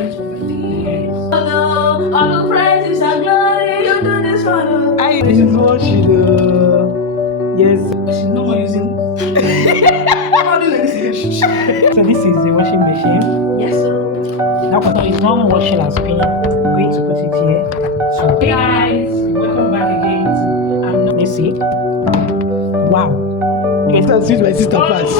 start over this. All the praises and glory, you do this one. This is what she do. Yes. She's no more using. So this is the washing machine. Yes, sir. Now it's not washing and spinning. I'm going to put it here. So Hey guys, welcome back again to let's see. Wow. You can see my sister pass.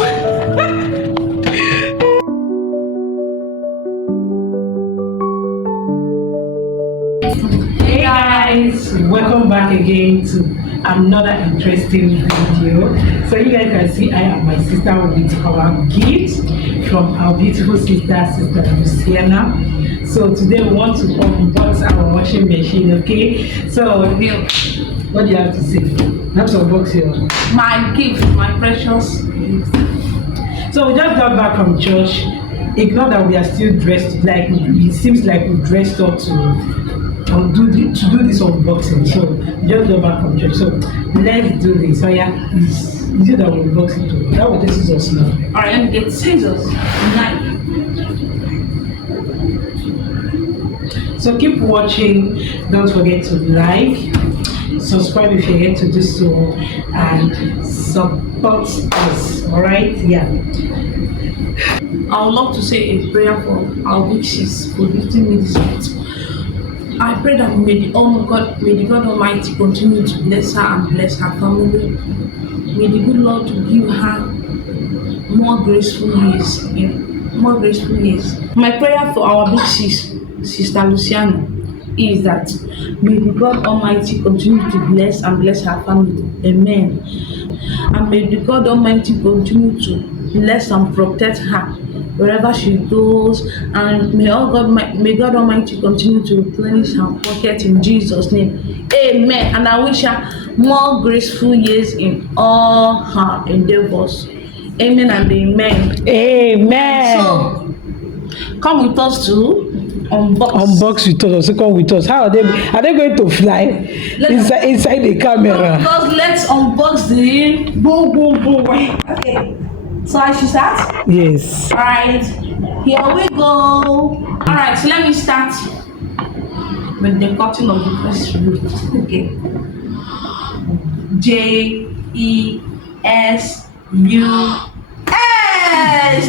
hey guys. Welcome back again to another interesting video. So you guys can see I and my sister with our gift from our beautiful sister Luciana. So today we want to unbox our washing machine, okay? So what do you have to say? Let's unbox your My gift, my precious gift. So we just got back from church. Ignore that we are still dressed, like it seems like we dressed up to do this unboxing. So we just got back from church. So let's do this. So yeah, is it that we unbox it? That what this is us now. Alright, let me get scissors. Knife. So keep watching. Don't forget to like, subscribe if you get to do so, and support us. Alright? Yeah. I would love to say a prayer for our big sis for gifting me this gift. I pray that may the God Almighty continue to bless her and bless her family. May the good Lord to give her more graceful years. My prayer for our big sis, Sister Luciana, is that may the God Almighty continue to bless and bless her family. Amen. And may the God Almighty continue to bless and protect her wherever she goes, and may God Almighty continue to replenish her pocket in Jesus' name. Amen. And I wish her more graceful years in all her endeavors. Amen and amen. Amen. So come with us to Unbox with us. Also come with us. How are they going to fly inside the camera? Because let's unbox the boom. Okay. So I should start? Yes. Alright, here we go. Alright, so let me start with the cutting of the first root. Okay. JESUS.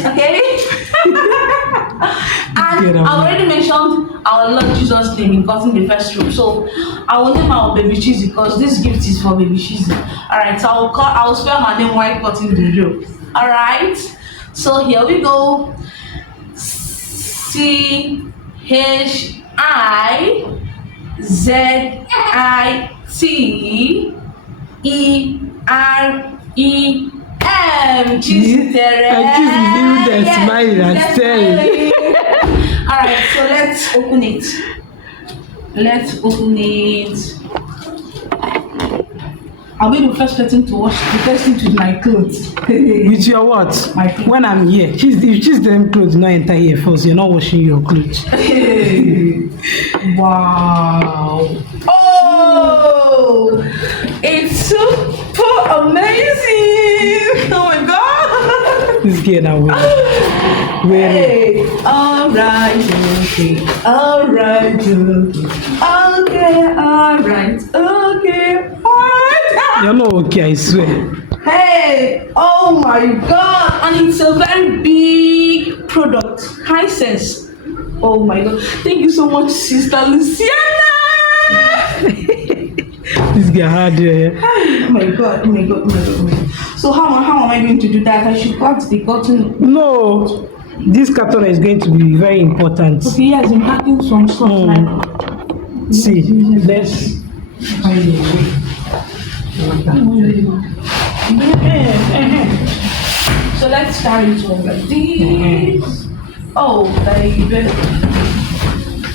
Okay. And I already mentioned our Lord Jesus' name in cutting the first root. So I will name our baby cheesy because this gift is for baby cheesy. Alright, so I will spell her name while cutting the root. Alright, so here we go. CHIZITEREM. Cheesy smiling and staring. Alright, so let's open it. I'll be the first person to wash the first thing with my clothes. With your what? My clothes. When I'm here, if she's them clothes not enter here first, you're not washing your clothes. Wow. Oh, it's super amazing. Oh my God. This girl now wearing. Hey. Alright, okay. Alright. You're not okay, I swear. Hey, oh my God, and it's a very big product. High sense. Oh my God, thank you so much, Sister Luciana. This girl hard there. Oh my God. So how am I going to do that? I should cut the cotton. No, this carton is going to be very important. Okay, yes, I'm packing some stuff like. See, let's find a way. So let's start it off like this. Oh, baby.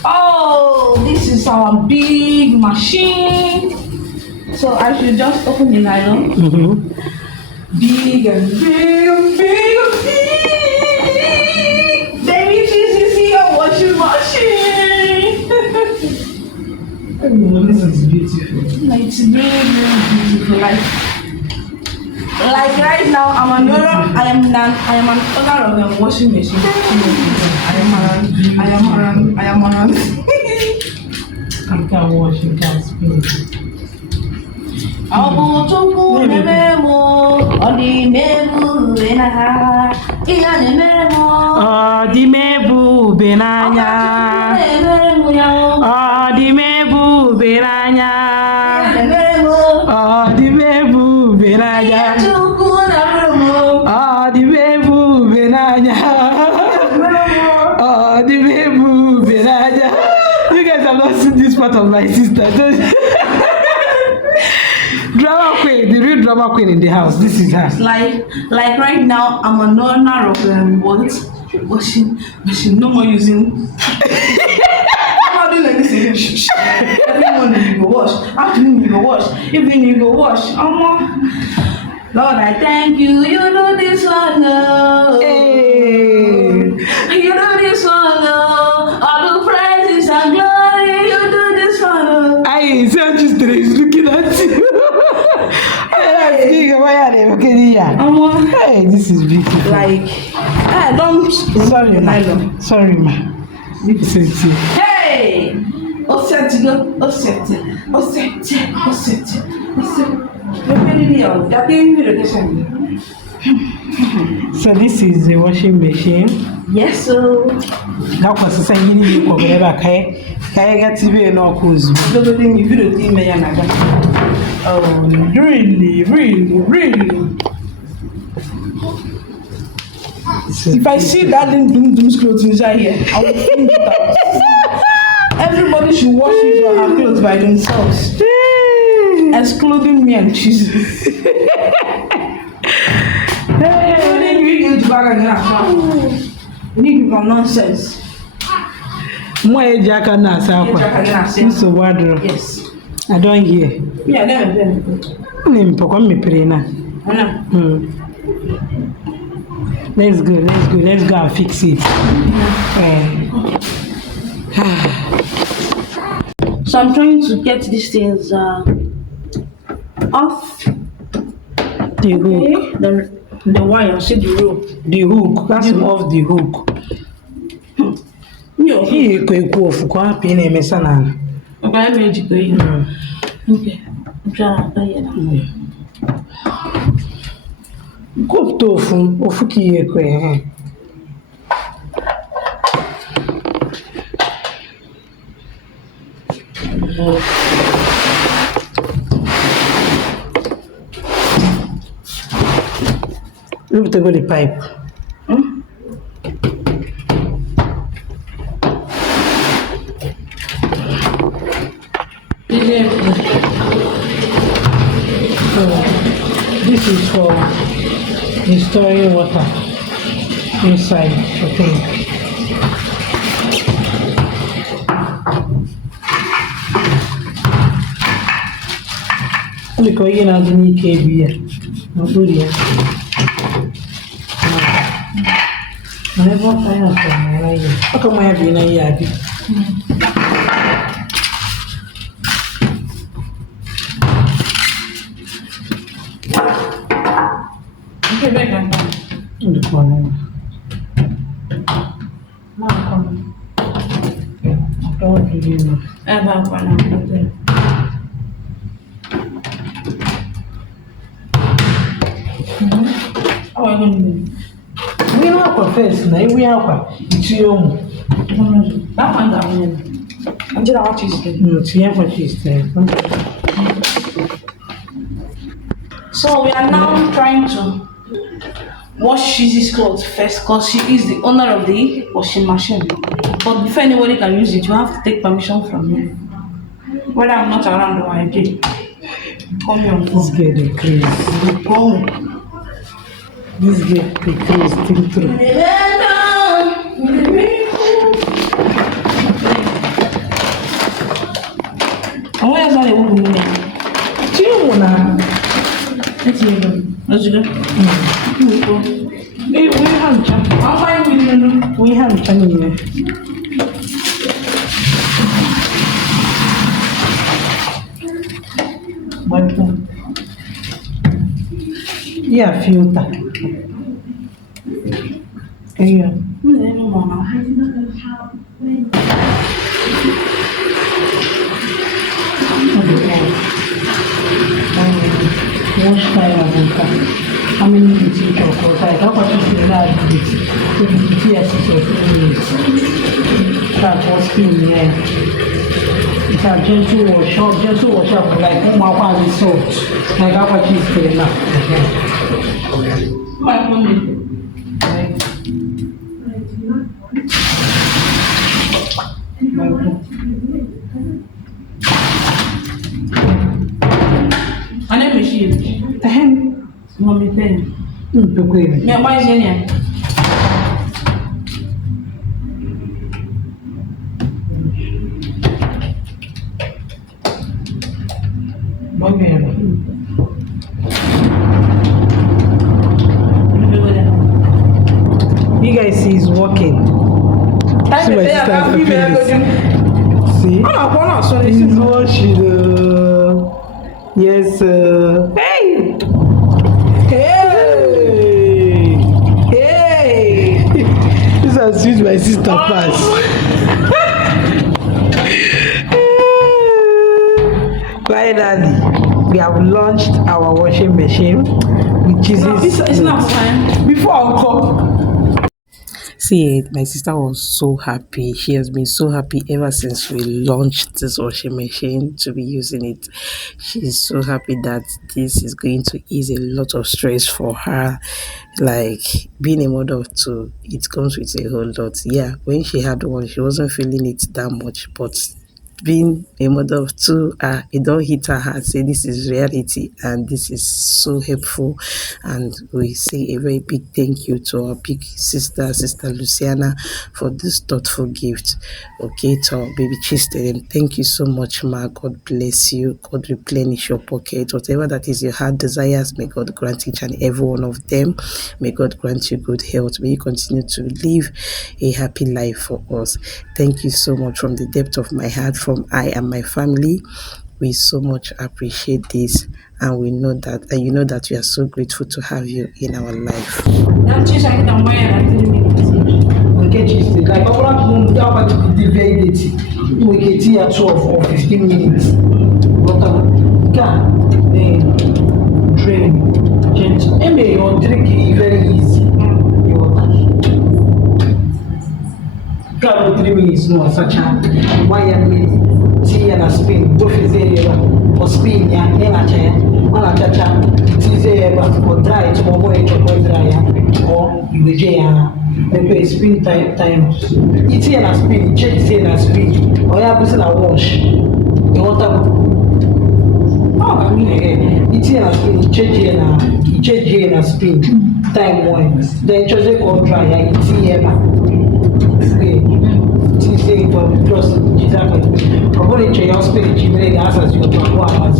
Oh, this is our big machine. So I should just open the nylon. Big. Baby, this is your washing machine. This is beautiful. It's really beautiful. Like right now, I am an owner of a washing machine. I am hands. You can wash, you can spin. Ọbụchukwu na-emere m ọ dị m ebube n'anya ihe na-emere m Ọ dị m ebube n'anya. na-emere m ya Ọ dị m ebube n'anya. na-emere m Ọ dị m ebube n'anya. Chukwu na-emere m Ọ dị m ebube n'anya. Ọ dị m ebube n'anya. You guys have not seen this part of my sister. Drama queen, the real drama queen in the house. This is her. like right now I'm an owner of what washing machine, no more using I'm not doing like this. Every morning you go wash, afternoon you go wash, evening you go wash. Lord, I thank you. You do this one, oh. Hey. You do this one, oh. All the praises and glory. You do this one, oh. I said just is looking at you. Hey, this is beautiful. Like, I don't. Sorry, ma. Sorry, ma. This is it. Hey! Osset, go. Osset. So this is the washing machine. Yes, so. Now, because saying you go wherever I get TV no cause. Oh, really. If I see that doom's clothes inside here, I will think that everybody should wash his or her clothes by themselves, excluding me and Jesus. You need to nonsense. More jacka na sakwa. So wadro. Yes. I don't hear. Yeah, never. Mpoko mepere na. Let's go and fix it. So I'm trying to get these things off The hook. the wire, see the rope. The hook. That's off the hook. Yo. He go for kwa pin e mesana. Okay, I'm ready to go. Okay. I'm trying to get it. Go tofu, ofuki ye kwe. Look to go the pipe. This is for storing water inside, I think. Because you know the need here. Not good here. I never find out from my life. How come I have been a yard? Okay, back on. In the corner. Now come. I don't want to do Ever How are you going to do? we don't have first, now we have it's your That one's out here. I'm just out to stay. it's here for she's there. So we are now trying to wash Shizzy's clothes first because she is the owner of the washing machine. But before anybody can use it, you have to take permission from me. Whether I'm not around or I did. Call me on This phone. girl the crazy. Go. This girl the crazy thing through. And where is all the woman? Chiuna. Let's see them. Let's go. We have chat. I'll find you. We have channel. But yeah, filter. Yeah. How many minutes you talk? Like how much is the last minute? Yes, it's 3 minutes. That was spin, yeah. It's a gentle wash up like 1 hour with salt. Like how much is the enough? My money. I never machine. Mommy pen. Me buy Jenny. You guys see he's walking. See my sister's see? He's washing. Yes, hey! Hey! Hey! This has used my sister pass. Finally, we have launched our washing machine, which is It's not fine. before I come. See, my sister was so happy. She has been so happy ever since we launched this washing machine to be using it. She's so happy that this is going to ease a lot of stress for her. Like being a mother of two, it comes with a whole lot. Yeah, when she had one, she wasn't feeling it that much, but being a mother of two, it don't hit her heart. Say this is reality, and this is so helpful. And we say a very big thank you to our big sister, Sister Luciana, for this thoughtful gift. Okay, to our baby children, thank you so much, ma. God bless you. God replenish your pocket. Whatever that is your heart desires, may God grant each and every one of them. May God grant you good health. May you continue to live a happy life for us. Thank you so much from the depth of my heart. From I and my family, we so much appreciate this, and we know that, and you know that we are so grateful to have you in our life. Like our that to be deviated. We get here 12 or 15 minutes. But drain, gentle. And your drink is very easy. Got 3 minutes no such a 1 minute. Tea and a spin, both is area or spin, ya, and chair, on a chacha, tea or dry tomorrow, or you will jail. Maybe spin time. It's here and a spin, check and a spin, or you have to wash. You want to. Oh, I mean, it's here and a spin, check and a spin. Time one. Then just a call dry, it's here. Saying for plus Jesus, probably your spirit, you make answers your 2 hours.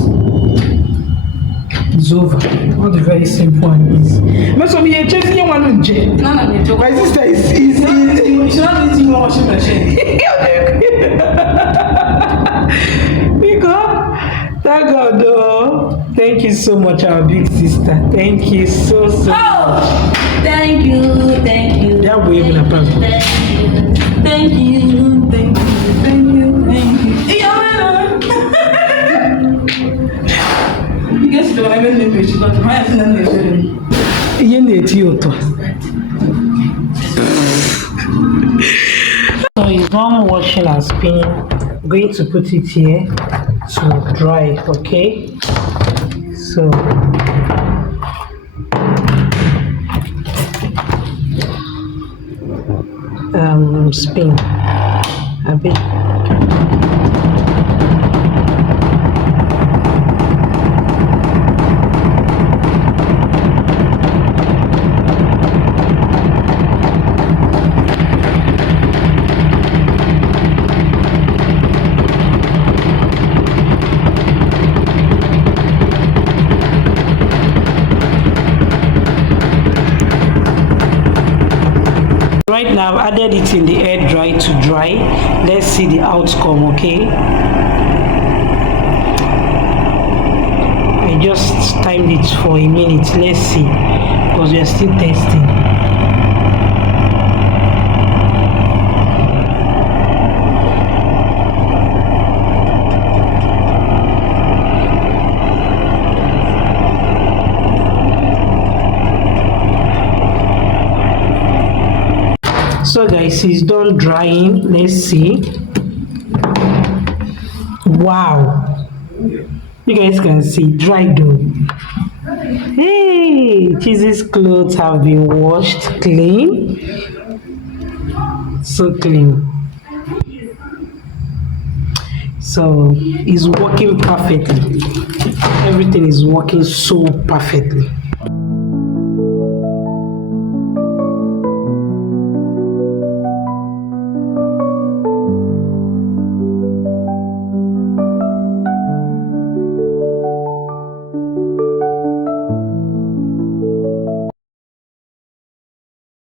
It's over. What a very simple one is. But so me chasing one on J. My sister is not eating washing machine. Because thank God though. Thank you so much, our big sister. Thank you so much. Oh, thank you. Yeah, we're even a person. Thank you. You guys don't have any page, but my husband So it's done washing and spinning. I'm going to put it here to dry, okay? So spin a bit. Right now I've added it in the air dry to dry. Let's see the outcome, okay? I just timed it for a minute. Let's see, because we are still testing. So guys, it's done drying. Let's see. Wow, you guys can see dried though. Hey, Jesus' clothes have been washed clean, so clean. So it's working perfectly. Everything is working so perfectly.